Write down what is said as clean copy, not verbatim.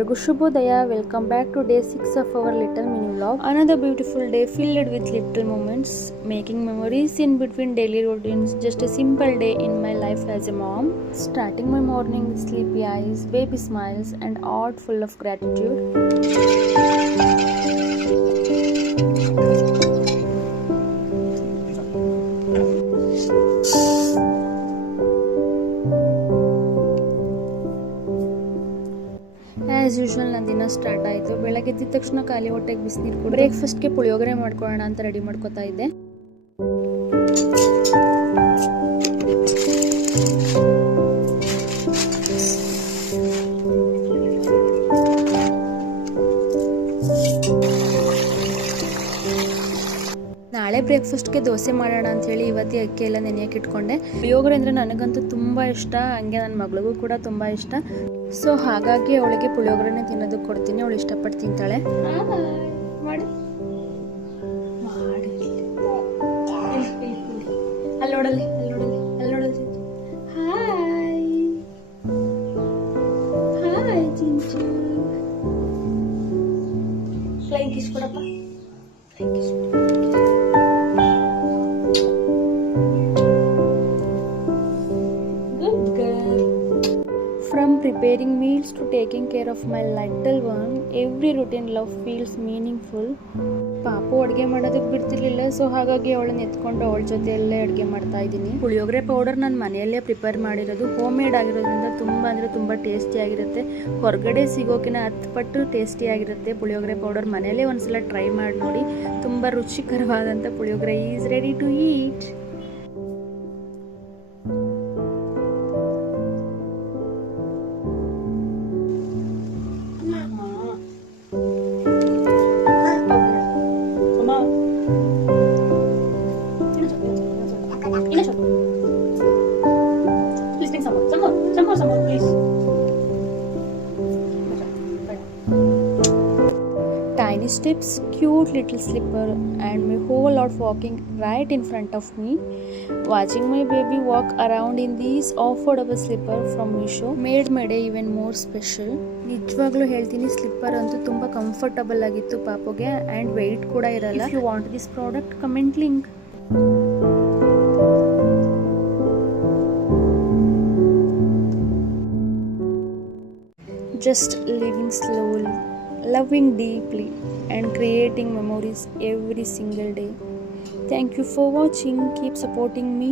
ಎಲ್ರಿಗೂ ಶುಭೋದಯ. Welcome back to day 6 of our little mini vlog. Another beautiful day filled with little moments, making memories in between daily routines. Just a simple day in my life as a mom. Starting my morning with sleepy eyes, baby smiles and heart full of gratitude. As usual ನನ್ನ ದಿನ start ಆಯಿತು. ಬೆಳಗ್ಗೆ ಎದ್ದ ತಕ್ಷಣ ಖಾಲಿ ಹೊಟ್ಟೆಗೆ ಬಿಸಿನೀರು ಕೊಡು. ಬ್ರೇಕ್ಫಾಸ್ಟ್ಗೆ ಪುಳಿಯೋಗರೆ ಮಾಡ್ಕೊಳ್ಳೋಣ ಅಂತ ರೆಡಿ ಮಾಡ್ಕೊತಾ ಇದ್ದೆ. ನಾಳೆ ಬ್ರೇಕ್ಫಾಸ್ಟ್ಗೆ ದೋಸೆ ಮಾಡೋಣ ಅಂಥೇಳಿ ಇವತ್ತೇ ಅಕ್ಕಿ ಎಲ್ಲ ನೆನೆಯಕ್ಕೆ ಇಟ್ಕೊಂಡೆ. ಪುಳಿಯೋಗರೆ ಅಂದರೆ ನನಗಂತೂ ತುಂಬ ಇಷ್ಟ, ಹಂಗೆ ನನ್ನ ಮಗಳಿಗೂ ಕೂಡ ತುಂಬ ಇಷ್ಟ. ಸೊ ಹಾಗಾಗಿ ಅವಳಿಗೆ ಪುಳಿಯೋಗರೆನೇ ತಿನ್ನೋದಕ್ಕೆ ಕೊಡ್ತೀನಿ. ಅವಳು ಇಷ್ಟಪಟ್ಟು ತಿಂತಾಳೆ. ಮಾಡಿ ಅಲ್ಲಿ ನೋಡಲ್ಲಿ ಹಾಯ್ ಹಾಯ್ ಚಿಂಚು. ಫ್ಲೈಂಗ್ ಕಿಸ್ ಕೊಡಪ್ಪ. Flying kiss. From preparing meals to taking care of my little one, every routine love feels meaningful. ಪಾಪು ಅಡುಗೆ ಮಾಡೋದಕ್ಕೆ ಬಿಡ್ತಿರ್ಲಿಲ್ಲ, ಸೊ ಹಾಗಾಗಿ ಅವಳನ್ನ ಎತ್ಕೊಂಡು ಅವಳ ಜೊತೆಯಲ್ಲೇ ಅಡುಗೆ ಮಾಡ್ತಾ ಇದ್ದೀನಿ. ಪುಳಿಯೋಗರೆ ಪೌಡರ್ ನಾನು ಮನೆಯಲ್ಲೇ ಪ್ರಿಪೇರ್ ಮಾಡಿರೋದು, ಹೋಮ್ ಮೇಡ್ ಆಗಿರೋದ್ರಿಂದ ತುಂಬ ಅಂದರೆ ತುಂಬ ಟೇಸ್ಟಿಯಾಗಿರುತ್ತೆ. ಹೊರಗಡೆ ಸಿಗೋಕಿನ 10 ಪಟ್ಟು ಟೇಸ್ಟಿಯಾಗಿರುತ್ತೆ ಪುಳಿಯೋಗರೆ ಪೌಡರ್. ಮನೆಯಲ್ಲೇ ಒಂದ್ಸಲ ಟ್ರೈ ಮಾಡಿ ನೋಡಿ, ತುಂಬ ರುಚಿಕರವಾದಂಥ puliyogare is ready to eat. Please bring some more, please. Tiny steps, cute little slipper, and my whole lot walking right in front of me. Watching my baby walk around in these affordable slipper from Meesho made my day even more special. ನಿಜವಾಗ್ಲೂ ಹೇಳ್ತೀನಿ, slipper ಅಂತೂ ತುಂಬ comfortable ಆಗಿತ್ತು ಪಾಪುಗೆ, and weight ಕೂಡ ಇರಲ್ಲ. If you want this product, comment link. Just living slowly, loving deeply, and creating memories every single day. Thank you for watching. Keep supporting me.